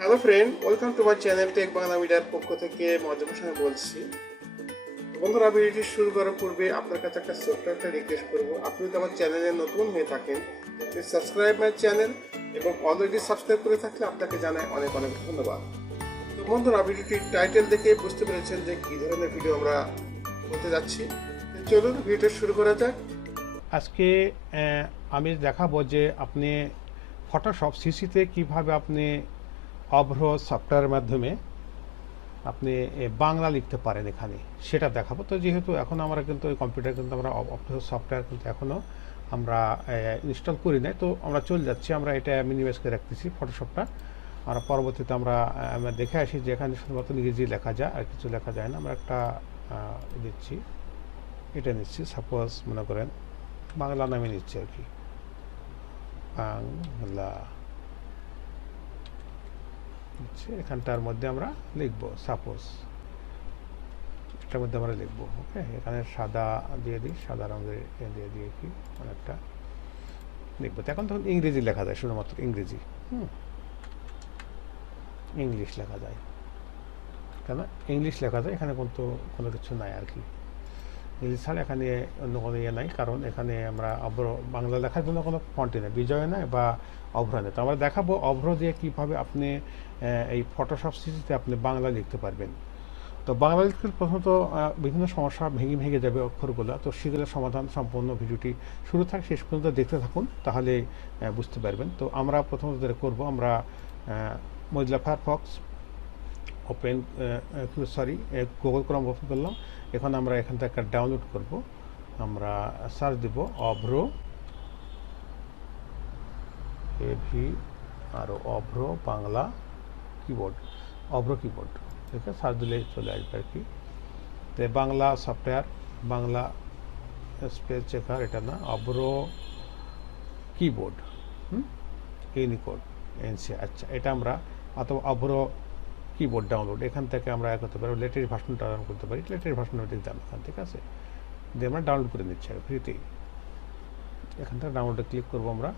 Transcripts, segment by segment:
Hello friend, welcome to my channel Tech Bangla মিডিয়ার পক্ষ থেকে মজুমের সঙ্গে বলছি। বন্ধুরা, ভিডিওটি শুরু করার পূর্বে আপনার কাছে একটা ছোট্ট একটা রিকোয়েস্ট করবো। আপনি যদি আমার চ্যানেলে নতুন হয়ে থাকেন, প্লিজ সাবস্ক্রাইব মাই চ্যানেল, এবং অলরেডি সাবস্ক্রাইব করে থাকলে আপনাকে জানাই অনেক অনেক ধন্যবাদ। তো বন্ধুরা, ভিডিওটির টাইটেল দেখে বুঝতে পেরেছেন যে কী ধরনের ভিডিও আমরা করতে যাচ্ছি। চলুন ভিডিওটা শুরু করা যাক। আজকে আমি দেখাবো যে আপনি ফটোশপ সিসিতে কিভাবে আপনি অভ্র সফটওয়্যারের মাধ্যমে আপনি বাংলা লিখতে পারেন এখানে, সেটা দেখাবো। তো যেহেতু এখন আমরা কিন্তু ওই কম্পিউটার কিন্তু আমরা অভ্র সফটওয়্যার কিন্তু এখনও আমরা ইনস্টল করি নাই, তো আমরা চলে যাচ্ছি, আমরা এটা মিনিমাইজ করে রাখতেছি ফটোশপটা। আর পরবর্তীতে আমরা দেখে আসি যে এখানে শুধুমাত্র ইংরেজি লেখা যায়, আর কিছু লেখা যায় না। আমরা একটা দিচ্ছি, এটা নিচ্ছি, সাপোজ মনে করেন বাংলা নামে নিচ্ছি আর কি, বাংলা। এখানটার মধ্যে আমরা লিখব, সাপোজ এটার মধ্যে আমরা লিখব। ওকে, এখানে সাদা দিয়ে দিই, সাদা রঙের দিয়ে দিয়ে কি অনেকটা লিখবো। তো এখন তখন ইংরেজি লেখা যায়, শুধুমাত্র ইংরেজি, ইংলিশ লেখা যায়, কেন ইংলিশ লেখা যায়, এখানে কিন্তু কোনো কিছু নাই আর কি। ইংলিশ ছাড়া এখানে অন্য কোনো ইয়ে নাই, কারণ এখানে আমরা অভ্র বাংলা লেখার জন্য কোনো ফন্টই নেই, বিজয় নয় বা অভ্র নেই। তো আমরা দেখাবো অভ্র দিয়ে কীভাবে আপনি এই ফটোশপ সিটিতে আপনি বাংলা লিখতে পারবেন। তো বাংলা লিখতে প্রথমত বিভিন্ন সমস্যা ভেঙে ভেঙে যাবে অক্ষরগুলো, তো সেগুলোর সমাধান সম্পূর্ণ ভিডিওটি শুরু থাক শেষ পর্যন্ত দেখতে থাকুন, তাহলে বুঝতে পারবেন। তো আমরা প্রথমত যেটা করবো, আমরা Mozilla Firefox open Google Chrome open করলাম। এখন আমরা এখান থেকে ডাউনলোড করব, আমরা সার্চ দেব অভ্র, এভি আর অভ্র বাংলা কিবোর্ড, অভ্র কিবোর্ড, ঠিক আছে, সার্চ দিলে চলে আসবে আর কি। তো Bangla software, Bangla space checker, এটা না, অভ্র কিবোর্ড, ইউনিকোড এনসি, আচ্ছা এটা আমরা, অথবা অভ্র কিবোর্ড ডাউনলোড, এখান থেকে আমরা করতে পারি, লেটেস্ট ভার্সনটা ডাউনলোড করতে পারি, লেটেস্ট ভার্সনটা দিতাম এখান, ঠিক আছে, দিয়ে আমরা ডাউনলোড করে নিচ্ছি ফ্রিতেই। এখান থেকে ডাউনলোডে ক্লিক করবো আমরা,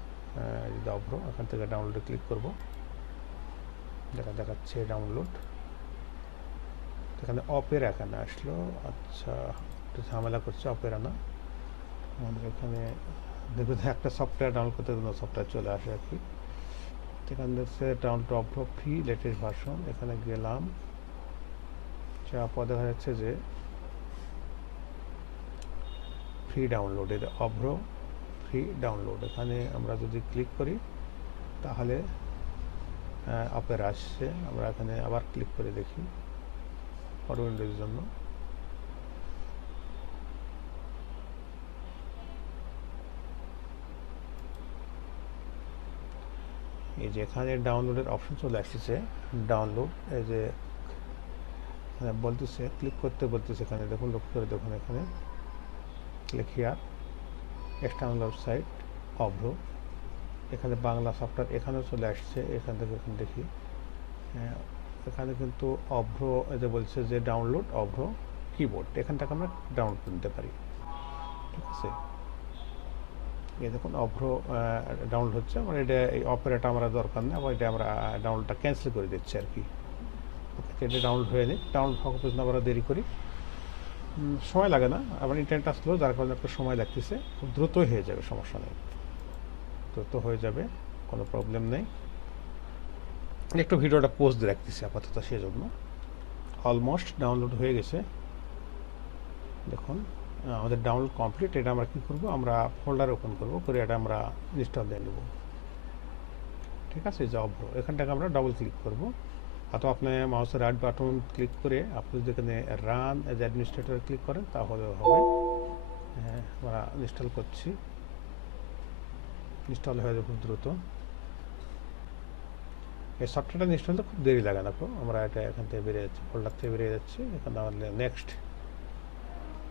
অভ্র, এখান থেকে ডাউনলোডে ক্লিক করব, দেখাচ্ছে ডাউনলোড। এখানে অপেরা এখানে আসলো, আচ্ছা একটু ঝামেলা করছে, অপেরা না, আমাদের এখানে দেখবে একটা সফটওয়্যার ডাউনলোড করতে কোনো সফটওয়্যার চলে আসে আর কি। এখান থেকে ডাউনলোড অভ্র ফ্রি লেটেস্ট ভার্সন, এখানে গেলাম, দেখা যাচ্ছে যে ফ্রি ডাউনলোড, এটা অভ্র ফ্রি ডাউনলোড। এখানে আমরা যদি ক্লিক করি তাহলে অপেরা আসছে, আমরা এখানে আবার ক্লিক করে দেখি ফর উইন্ডোজের জন্য। এই যে এখানে ডাউনলোডের অপশন চলে আসছে, ডাউনলোড, এই যে বলতেছে ক্লিক করতে বলতেছে, এখানে দেখুন, লক্ষ্য করে দেখুন, এখানে ক্লিক হিয়ার এক্সটার্নাল ওয়েবসাইট অভ্র, এখানে বাংলা সফটওয়্যার এখানেও চলে আসছে। এখান থেকে এখন দেখি, এখানে কিন্তু অভ্র যে বলছে যে ডাউনলোড অভ্র কিবোর্ড, এখান থেকে আমরা ডাউনলোড করে নিতে পারি, ঠিক আছে। এই দেখুন অভ্র ডাউনলোড হচ্ছে, আমার এটা এই অপেরাটা আমরা দরকার নেই, আবার এটা আমরা ডাউনলোডটা ক্যান্সেল করে দিচ্ছি আর কি। এটা ডাউনলোড হয়ে নিই, ডাউনলোড হওয়ার পর্যন্ত আমরা দেরি করি, সময় লাগে না, আবার ইন্টারনেট আসলেও যার কারণে একটা সময় লাগতেছে, খুব দ্রুতই হয়ে যাবে, সমস্যা নেই, দ্রুত হয়ে যাবে, কোনো প্রবলেম নেই। একটু ভিডিওটা পোস্ট দিয়ে রাখতেছি আপাতত, সেই জন্য। অলমোস্ট ডাউনলোড হয়ে গেছে, দেখুন আমাদের ডাউনলোড কমপ্লিট। এটা আমরা কী করবো, আমরা ফোল্ডার ওপেন করবো, করে এটা আমরা ইনস্টল দিয়ে নেব, ঠিক আছে। যে অভ্র, এখানটাকে আমরা ডাবল ক্লিক করবো, অথবা আপনি মাউসের রাইট বাটন ক্লিক করে আপনি যেখানে রান এজ অ্যাডমিনিস্ট্রেটর ক্লিক করেন তাহলে হবে। হ্যাঁ, আমরা ইনস্টল করছি, ইনস্টল হয়ে যাবে খুব দ্রুত। এই সফটওয়্যারটা ইনস্টল হতে খুব দেরি লাগে না, আমরা এটা এখান থেকে বেরিয়ে যাচ্ছি, ফোল্ডার থেকে বেরিয়ে যাচ্ছি, এখানে আমাদের next,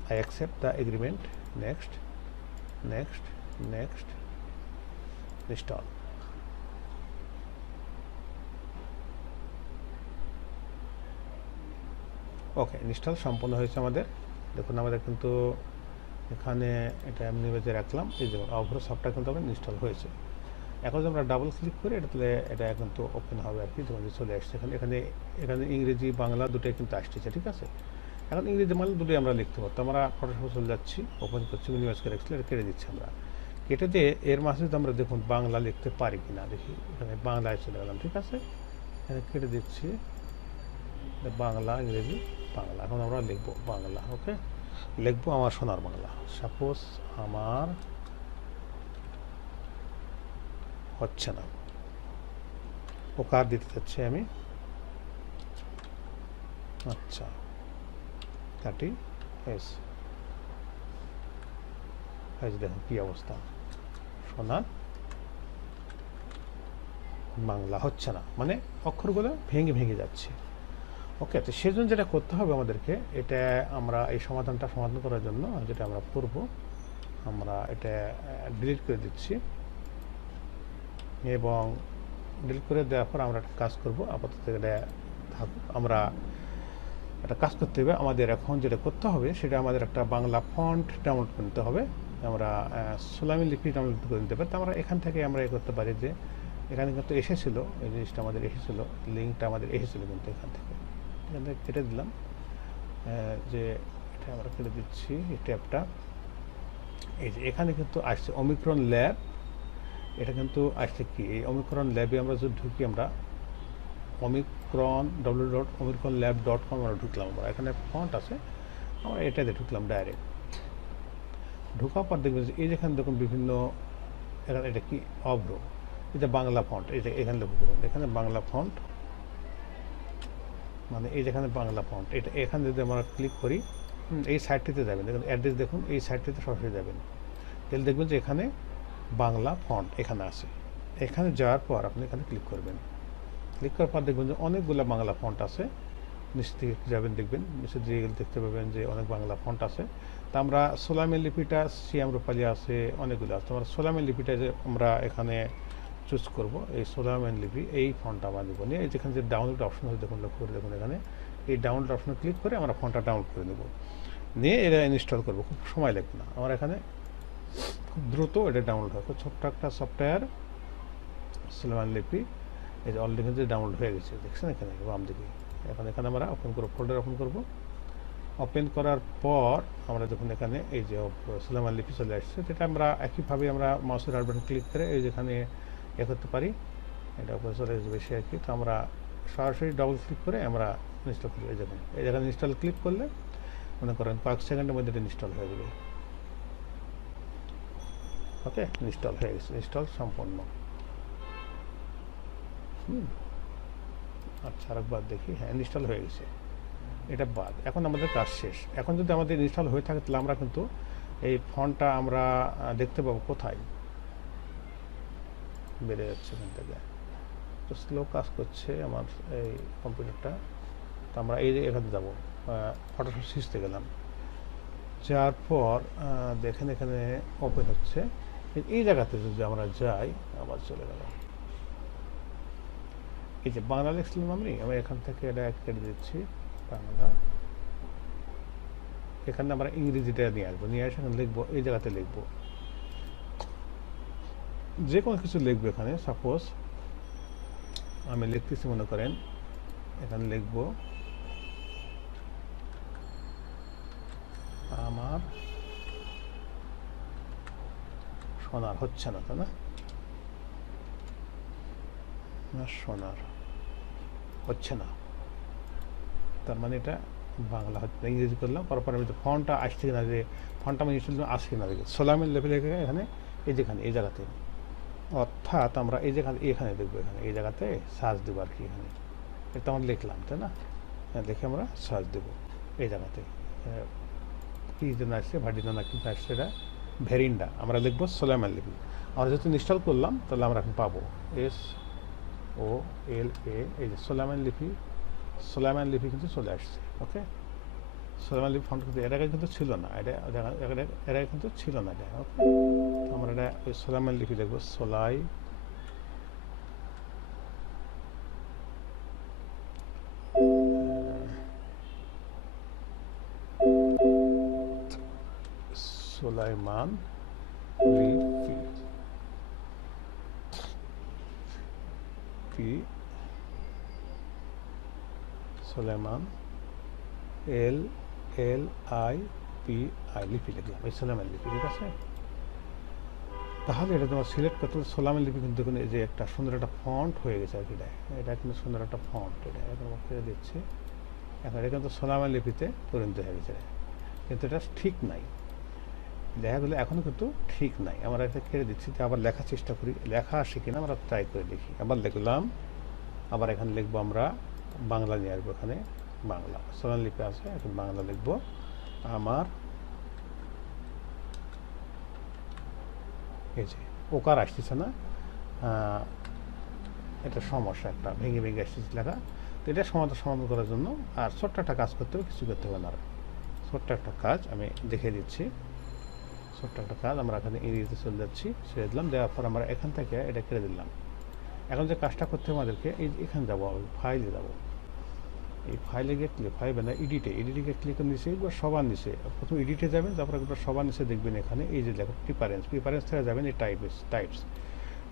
I accept the agreement, next next next, install. Okay, install সম্পূর্ণ হয়েছে আমাদের। দেখুন আমাদের কিন্তু এখানে এটা এমনি বেজে রাখলাম, এই যে অভ্র সফটওয়্যার কিন্তু আমাদের ইনস্টল হয়েছে। এখন যদি আমরা ডাবল ক্লিক করি এটা তাহলে এটা কিন্তু ওপেন হবে আর কি, তোমাদের চলে আসছে এখানে এখানে এখানে ইংরেজি বাংলা দুটোই কিন্তু আসছে, ঠিক আছে। এখন ইংরেজি বাংলা দুটোই আমরা লিখতে পারতাম। আমরা ফটোশপে চলে যাচ্ছি, ওপেন করছি, মিনিমাইজ করে রাখছি, এটা কেটে দিচ্ছি আমরা। কেটে দিয়ে এর মাঝে যদি আমরা দেখুন বাংলা লিখতে পারি কিনা দেখি, এখানে বাংলায় চলে গেলাম, ঠিক আছে। এখানে কেটে দিচ্ছি বাংলা ইংরেজি বাংলা, এখন আমরা লিখবো বাংলা। ওকে, লিখবো আমার সোনার বাংলা। সাপোজ আমার হচ্ছে না, ও কার দিতে চাচ্ছি আমি, আচ্ছা কাটি এস, এই যে দেখুন কী অবস্থা, সোনার বাংলা হচ্ছে না, মানে অক্ষরগুলো ভেঙে ভেঙে যাচ্ছে। ওকে, তো সেজন্য যেটা করতে হবে আমাদেরকে, এটা আমরা এই সমাধান করার জন্য যেটা আমরা করব, আমরা এটা ডিলিট করে দিচ্ছি এবং ডিলিট করে দেওয়ার পর আমরা একটা কাজ করব, আপাতত এটা থাকুক। আমরা একটা কাজ করতে হবে আমাদের, এখন যেটা করতে হবে সেটা আমাদের একটা বাংলা ফন্ট ডাউনলোড করে নিতে হবে। আমরা সোলামি লিপি ডাউনলোড করে নিতে পারি। তো আমরা এখান থেকে আমরা করতে পারি যে এখানে কিন্তু এসেছিলো, এই জিনিসটা আমাদের এসেছিলো, লিঙ্কটা আমাদের এসেছিলো কিন্তু এখান থেকে কেটে দিলাম, যে এটা আমরা কেটে দিচ্ছি এই ট্যাবটা। এই যে এখানে কিন্তু আসছে ওমিক্রন ল্যাব, এটা কিন্তু আসছে কি, এই ওমিক্রন ল্যাবে আমরা যদি ঢুকি, আমরা ওমিক্রন www.omicronlab.com আমরা ঢুকলাম, আমরা এখানে ফন্ট আছে, আমরা এটাতে ঢুকলাম ডাইরেক্ট। ঢোকার পর দেখবেন যে এই যেখানে দেখুন বিভিন্ন, এখানে এটা কি অভ্র, এটা বাংলা ফন্ট, এটা এখানে লক্ষ্য করুন, এখানে বাংলা ফন্ট, মানে এই যেখানে বাংলা ফন্ট, এটা এখানে যদি আমরা ক্লিক করি, এই সাইটটিতে যাবেন, দেখুন অ্যাড্রেস দেখুন, এই সাইটটিতে সরাসরি যাবেন, তাহলে দেখবেন যে এখানে বাংলা ফন্ট এখানে আছে। এখানে যাওয়ার পর আপনি এখানে ক্লিক করবেন, ক্লিক করার পর দেখবেন যে অনেকগুলো বাংলা ফন্ট আছে, নিচে দিকে যাবেন দেখবেন, নিচে দিকে দেখতে পাবেন যে অনেক বাংলা ফন্ট আছে। তা আমরা সোলামি লিপিটা, সিয়াম রূপালী আছে, অনেকগুলো আছে, আমরা সোলামি লিপিটা যে আমরা এখানে চুজ করব, এই সোলামি লিপি, এই ফন্টটা আমরা দেবো নিয়ে, এই যেখানে যে ডাউনলোড অপশন আছে দেখুন, লক্ষ্য করে দেখুন, এখানে এই ডাউনলোড অপশনে ক্লিক করে আমরা ফন্টটা ডাউনলোড করে নেব, নিয়ে এটা ইনস্টল করব, খুব সময় লাগবে না, আমার এখানে খুব দ্রুত এটা ডাউনলোড হয়, খুব ছোট্ট একটা সফটওয়্যার সোলামি লিপি, এই যে অলরেডি কিন্তু ডাউনলোড হয়ে গেছে, দেখছেন এখানে বাম দিকে। এখন এখানে আমরা ওপেন করব, ফোল্ডার ওপেন করব, ওপেন করার পর আমরা দেখুন এখানে এই যে সোলামি লিপি চলে আসছে, যেটা আমরা একইভাবে আমরা মাউসের রাইট বাটন ক্লিক করে এই যেখানে করতে পারি, এটা উপরে চলে আসবে বেশি আর কি। তো আমরা সরাসরি ডবল ক্লিক করে আমরা ইনস্টল করি, এই জায়গায় ইনস্টল ক্লিক করলে মনে করেন কয়েক সেকেন্ডের মধ্যে এটা ইনস্টল হয়ে যাবে। ওকে, ইনস্টল হয়ে গেছে, ইনস্টল সম্পন্ন। আচ্ছা আরেকবার দেখি, হ্যাঁ ইনস্টল হয়ে গেছে, এটা বাদ। এখন আমাদের কাজ শেষ। এখন যদি আমাদের ইনস্টল হয়ে থাকে তাহলে আমরা কিন্তু এই ফন্টটা আমরা দেখতে পাবো কোথায়, বেড়ে যাচ্ছে এখান থেকে, তো স্লো কাজ করছে আমার এই কম্পিউটারটা। তো আমরা এই যে এখানে যাবো, ফটোশপ সিস্টে গেলাম, যাওয়ার পর দেখেন এখানে ওপেন হচ্ছে, এই জায়গাতে যদি আমরা যাই, আবার চলে গেলাম, এই যে বাংলা লিখছিলাম আমি এখান থেকে এটা কেটে দিচ্ছি বাংলা, এখানে আমরা ইংরেজিটা নিয়ে আসবো, নিয়ে এসে এখানে লিখবো, এই জায়গাতে লিখবো যে কোনো কিছু লিখবো। এখানে সাপোজ আমি লিখতেছি, মনে করেন এখানে লিখবো আমার সোনার হচ্ছে না, তাই না, সোনার হচ্ছে না, তার মানে এটা বাংলা হচ্ছে না, ইংরেজি করলাম, পরপর আমি ফন্টটা আসছে কিনা, যে ফন্টটা আমি ইনস্টল আসছে কিনা দেখি, সোলামের লেভেলে এখানে এই যেখানে এই জায়গাতে, অর্থাৎ আমরা এই যেখানে এখানে দেখবো, এখানে এই জায়গাতে সার্চ দেবো আর কি, এখানে এটা আমরা লিখলাম, তাই না, দেখে আমরা সার্চ দেবো এই জায়গাতে, কী জন্য আসছে, ভার্ডিনা না কিন্তু আসছে, এটা ভেরিন্ডা, আমরা লিখবো সোলামের লিপি। আমরা যেহেতু ইনস্টল করলাম তাহলে আমরা এখন পাবো SOLA, এই যে সোলামের লিপি, সোলাইমান লিপি কিন্তু চলে আসছে। ওকে, সোলাইমান লিপি ফন্ট কিন্তু এর আগে কিন্তু ছিল না, এটা এর আগে কিন্তু ছিল না এটা। ওকে, আমরা এটা ওই সোলাইমান লিপি দেখবো, সোলাইমান লিপি, সুলেমান, LLIPI লিপি লিখলাম, এই সুলেমান লিপি, ঠিক আছে। তাহলে এটা তোমার সিলেক্ট করতে সুলেমান লিপি কিন্তু এই যে একটা সুন্দর একটা ফন্ট হয়ে গেছে আর কি। এটা কিন্তু সুন্দর একটা ফন্ট, এটা এখন ছেড়ে দিচ্ছি। এখন এটা কিন্তু সুলেমান লিপিতে পরিণত হয়ে গেছে, কিন্তু এটা ঠিক নাই, দেখা গেলো এখনও কিন্তু ঠিক নাই। আমরা এটা কেড়ে দিচ্ছি, আবার লেখার চেষ্টা করি, লেখা আসে কিনা আমরা ট্রাই করে দেখি। আবার লিখলাম, আবার এখানে লিখবো আমরা বাংলা নিয়ে আসবো, এখানে বাংলা সোনার লিপি আছে, এখন বাংলা লিখবো আমার। এই যে ওকার আসতেছে না, এটা সমস্যা, একটা ভেঙে ভেঙে আসতেছে লেখা। তো এটা সমাধান করার জন্য আর ছোট্ট একটা কাজ করতে হবে, কিছু করতে হবে না, ছোট্ট একটা কাজ আমি দেখিয়ে দিচ্ছি। ছোট্ট একটা কাজ, আমরা এখানে ইংরেজিতে চলে যাচ্ছি, ছেড়ে দিলাম, দেওয়ার পর আমরা এখান থেকে এটা কেটে দিলাম। এখন যে কাজটা করতে হবে আমাদেরকে, এই এখানে যাবো, ফাইলে যাবো, এই ফাইলে গিয়ে ক্লিক, ফাইলে না এডিটে গিয়ে ক্লিক করে নিচে একবার সবার নিচে, প্রথম এডিটে যাবেন, তারপর একবার সবার নিচে দেখবেন এখানে এই যে লেখা প্রিফারেন্স থেকে যাবেন এই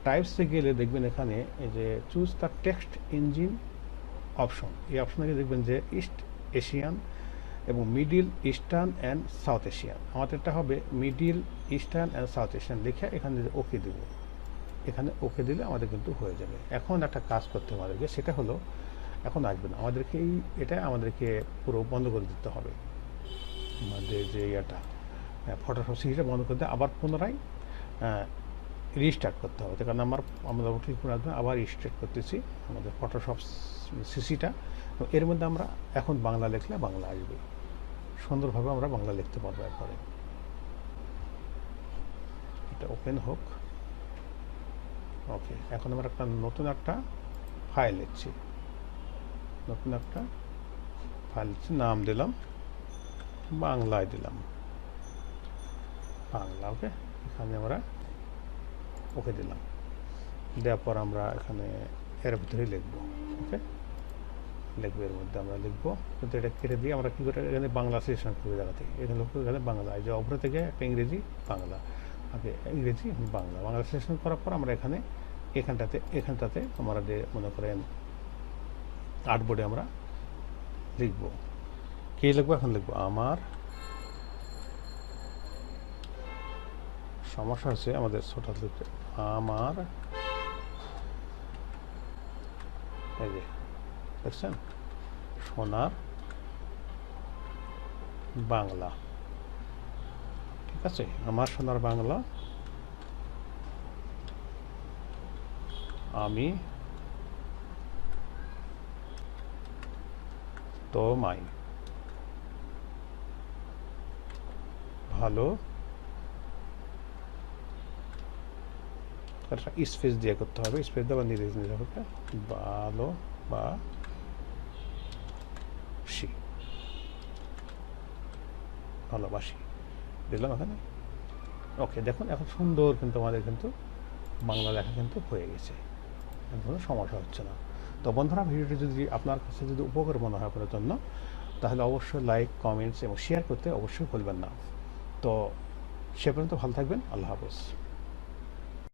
টাইপসে গেলে দেখবেন এখানে এই যে choose the text engine option, এই অপশনে দেখবেন যে ইস্ট এশিয়ান এবং middle eastern and south Asian. আমাদেরটা হবে middle eastern and south Asian লিখে এখানে ওকে দেবো, এখানে ওকে দিলে আমাদের কিন্তু হয়ে যাবে। এখন একটা কাজ করতে হবে আমাদেরকে, সেটা হলো এখন আসবে না আমাদেরকে, এটা আমাদেরকে পুরো বন্ধ করে দিতে হবে, আমাদের যে ইয়েটা ফটোশপ সিরিজটা বন্ধ করে দিয়ে আবার পুনরায় রিস্টার্ট করতে হবে। কারণ আমরা ক্লিক করে আসবেন, আবার রিস্টার্ট করতেছি আমাদের ফটোশপ সিসিটা। এর মধ্যে আমরা এখন বাংলা লিখলে বাংলা আসবে, সুন্দরভাবে আমরা বাংলা লিখতে পারবো। এরপরে এটা ওপেন হোক, ওকে। এখন আমরা নতুন একটা ফাইল লিখছি, নাম দিলাম বাংলায়, দিলাম বাংলা, ওকে। এখানে আমরা ওকে দিলাম, দেওয়ার পর আমরা এখানে এর ভিতরেই লিখবো, ওকে লিখবো, এর মধ্যে আমরা লিখবো, কিন্তু এটা কেটে দিয়ে আমরা কী করে এখানে বাংলা সিলেকশন করবো জায়গা থেকে, এখানে এখানে বাংলা, এই যে অপর থেকে একটা ইংরেজি বাংলা, আগে ইংরেজি বাংলা সিলেকশন করার পর আমরা এখানটাতে আমরা মনে করেন আর্টবোর্ডে আমরা লিখবো, কী লিখবো, এখন লিখবো আমার। সমস্যা হচ্ছে আমাদের ছোট লিখতে, আমার, এই যে দেখছেন সোনার বাংলা, ঠিক আছে, আমার সোনার বাংলা, আমি তোমায় ভালো, স্পেস দিয়ে করতে হবে, স্পেস দেওয়া নিজে নিজে হবে, ভালোবাসি দিলাম এখানে, ওকে। দেখুন এখন সুন্দর কিন্তু আমাদের কিন্তু বাংলা লেখা কিন্তু হয়ে গেছে, কোনো সমস্যা হচ্ছে না। তো বন্ধুরা, ভিডিওটি যদি আপনার কাছে যদি উপকার মনে হয় আপনার জন্য, তাহলে অবশ্যই লাইক, কমেন্টস এবং শেয়ার করতে অবশ্যই ভুলবেন না। তো সে পর্যন্ত ভালো থাকবেন, আল্লাহ হাফেজ।